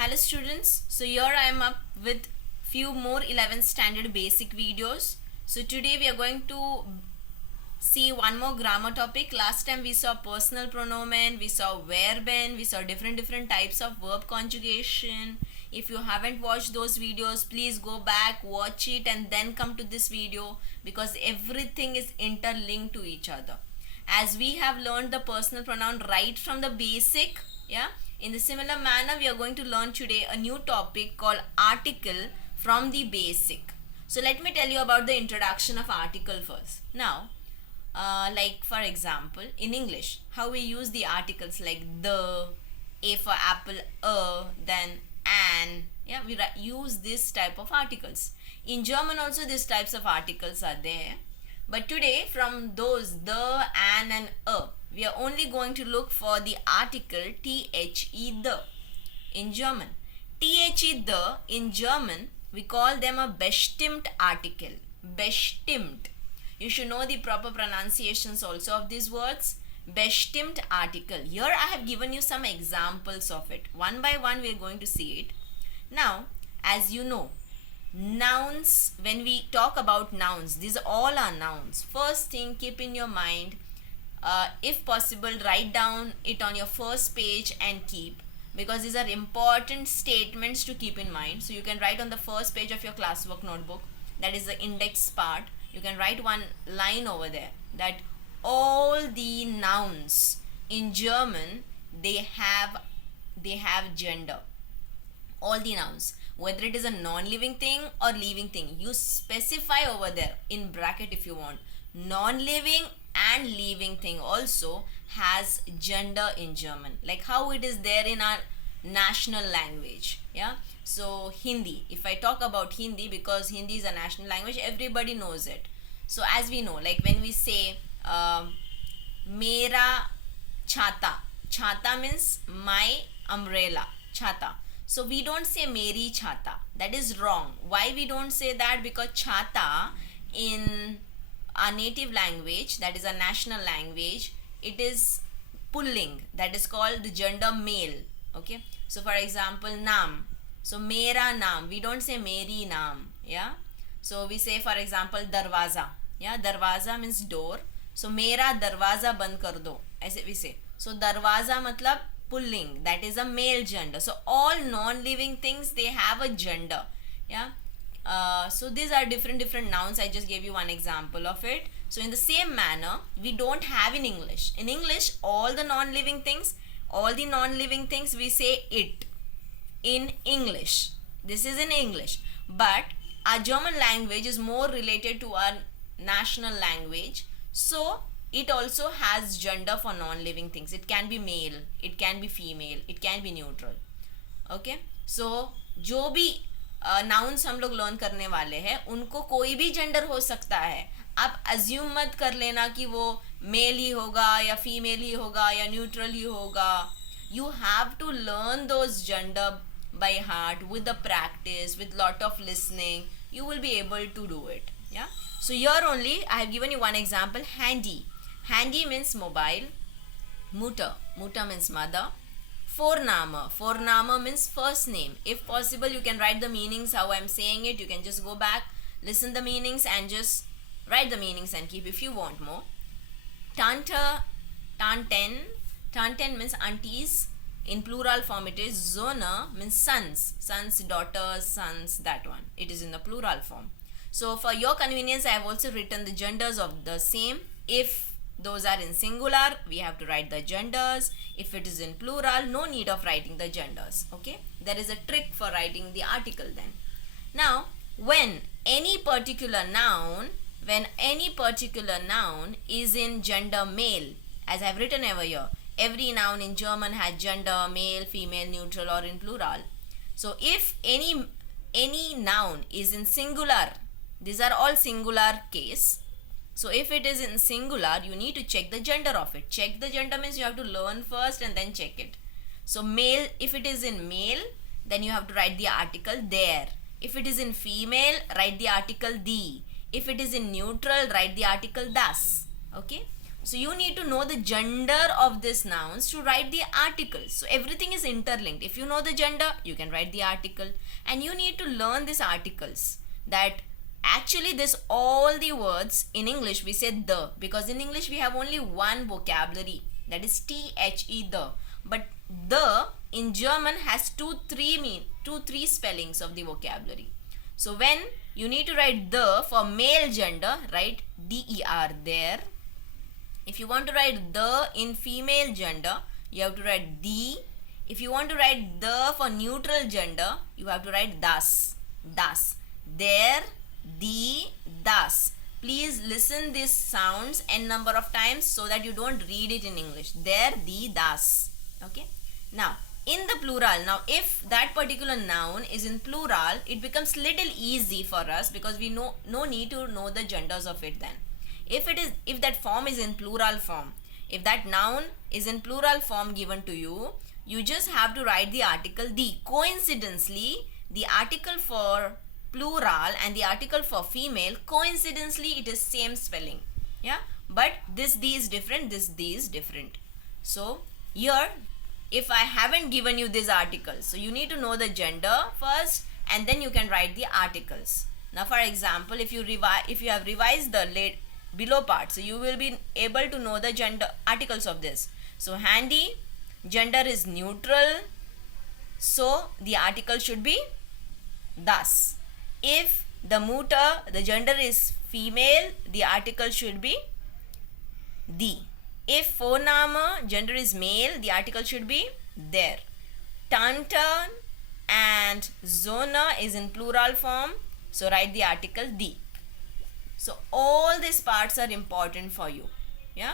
Hello students, so here I am up with few more 11th standard basic videos. So today we are going to see one more grammar topic. Last time we saw personal pronoun, we saw verben, we saw different types of verb conjugation. If you haven't watched those videos, please go back, watch it and then come to this video because everything is interlinked to each other. As we have learned the personal pronoun right from the basic, in the similar manner we are going to learn today a new topic called article from the basic. So let me tell you about the introduction of article first. Now, like for example, in English, how we use the articles like the, A for apple, then an. Yeah, we use this type of articles. In German also these types of articles are there. But today from those the, an and we are only going to look for the article the, the in German. The in German we call them a bestimmt article. Bestimmt. You should know the proper pronunciations also of these words. Bestimmt article. Here I have given you some examples of it. One by one we are going to see it. Now, as you know, nouns, when we talk about nouns, these all are nouns. First thing, keep in your mind, if possible, write down it on your first page and keep, because these are important statements to keep in mind. So you can write on the first page of your classwork notebook, that is the index part. You can write one line over there that all the nouns in German, they have gender. All the nouns, whether it is a non-living thing or living thing, you specify over there in bracket if you want. Non-living and living thing also has gender in German, like how it is there in our national language. Yeah, so Hindi, if I talk about Hindi, because Hindi is a national language, everybody knows it. So as we know, like when we say mera chata means my umbrella, chata. So we don't say meri chata. That is wrong. Why we don't say that? Because chata in our native language, that is a national language, it is pulling. That is called the gender male. Okay. So for example, naam. So mera naam. We don't say meri naam. Yeah. So we say for example darwaza. Yeah. Darwaza means door. So mera darwaza band kar do. Aise we say. So darwaza matlab pulling, that is a male gender. So all non-living things, they have a gender. Yeah. So these are different nouns. I just gave you one example of it. So in the same manner, we don't have in English. In English, all the non-living things we say it in English. This is in English. But our German language is more related to our national language. So it also has gender for non-living things. It can be male, it can be female, it can be neutral. Okay. So जो भी nouns हम लोग learn करने वाले हैं, उनको कोई भी gender हो सकता है. आप assume मत कर लेना कि वो male ही होगा या female ही होगा या neutral ही होगा. You have to learn those gender by heart with the practice, with lot of listening. You will be able to do it. Yeah. So here only I have given you one example. Handy. Handy means mobile. Mutter means mother. Vorname means first name. If possible, you can write the meanings how I am saying it. You can just go back, listen the meanings and just write the meanings and keep if you want more. Tante, Tanten means aunties. In plural form it is. Zona means sons, daughters, sons, that one. It is in the plural form. So for your convenience, I have also written the genders of the same. If those are in singular, we have to write the genders. If it is in plural, no need of writing the genders. Okay. There is a trick for writing the article then. Now, when any particular noun is in gender male, as I have written over here, every noun in German has gender, male, female, neutral or in plural. So if any noun is in singular, these are all singular case. So if it is in singular, you need to check the gender of it. Check the gender means you have to learn first and then check it. So male, if it is in male, then you have to write the article there. If it is in female, write the article the. If it is in neutral, write the article thus. Okay. So you need to know the gender of these nouns to write the articles. So everything is interlinked. If you know the gender, you can write the article. And you need to learn these articles. That actually this all the words in English we say the, because in English we have only one vocabulary, that is the, the. But the in German has two three spellings of the vocabulary. So when you need to write the for male gender, write der there. If you want to write the in female gender, you have to write the. If you want to write the for neutral gender, you have to write das. Das. There, the, das. Please listen these sounds n number of times so that you don't read it in English. There, the, das. Okay. Now, in the plural, now if that particular noun is in plural, it becomes little easy for us because we no need to know the genders of it then. If that form is in plural form, if that noun is in plural form given to you, you just have to write the article the. Coincidentally, the article for plural and the article for female, coincidentally it is same spelling. Yeah, but this the is different, this the is different. So here, if I haven't given you these articles, so you need to know the gender first and then you can write the articles. Now for example, if you have revised the below part, so you will be able to know the gender articles of this. So handy, gender is neutral, so the article should be das. If the mutter, the gender is female, the article should be the. If Vorname, gender is male, the article should be der. Tante and Zone is in plural form, so write the article the. So all these parts are important for you. Yeah.